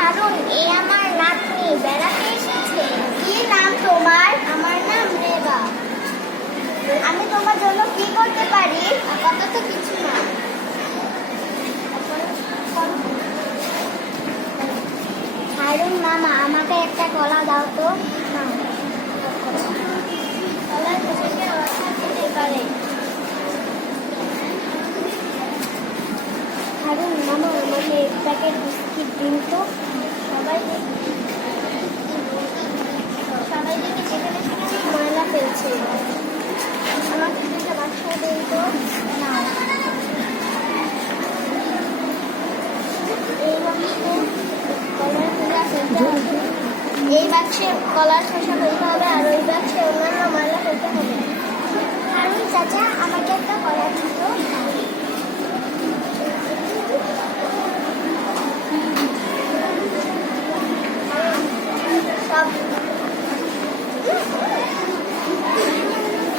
এই আমার নাতনি বেড়াতে এসেছে। কি নাম তোমার? আমার নাম রেবা। আমি তোমার জন্য কি করতে পারি? আপাতত কিছু না। হারুন মামা, আমাকে একটা কলা দাও তো। হারুন মামা আমাকে এক প্যাকেট বিস্কিট দিন তো সবাই সবাই দেখি যেখানে সেখানে ময়লা ফেলছে। আমাকে দুটো বাক্স দিন তো। না। এই বাক্সে কলার খোসা ফেলতে হবে। আর ওই বাক্সে অন্যান্য ময়লা ফেলতে হবে হারুন চাচা আমাকে একটা কলা দিন তো সব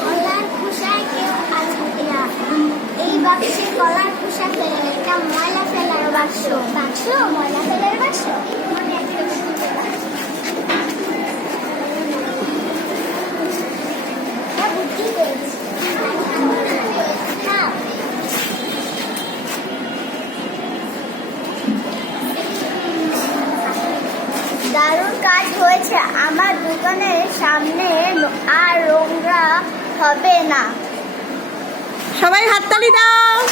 কলার খোসায় কেউ আসবে না এই বাক্সে কলার ফেলে ময়লা ফেলার বাক্স। বাক্স? ময়লা ফেলার বাক্স। দারুণ কাজ হয়েছে। আমার দোকানের সামনে আর নোংরা হবে না। সবাই হাততালি দাও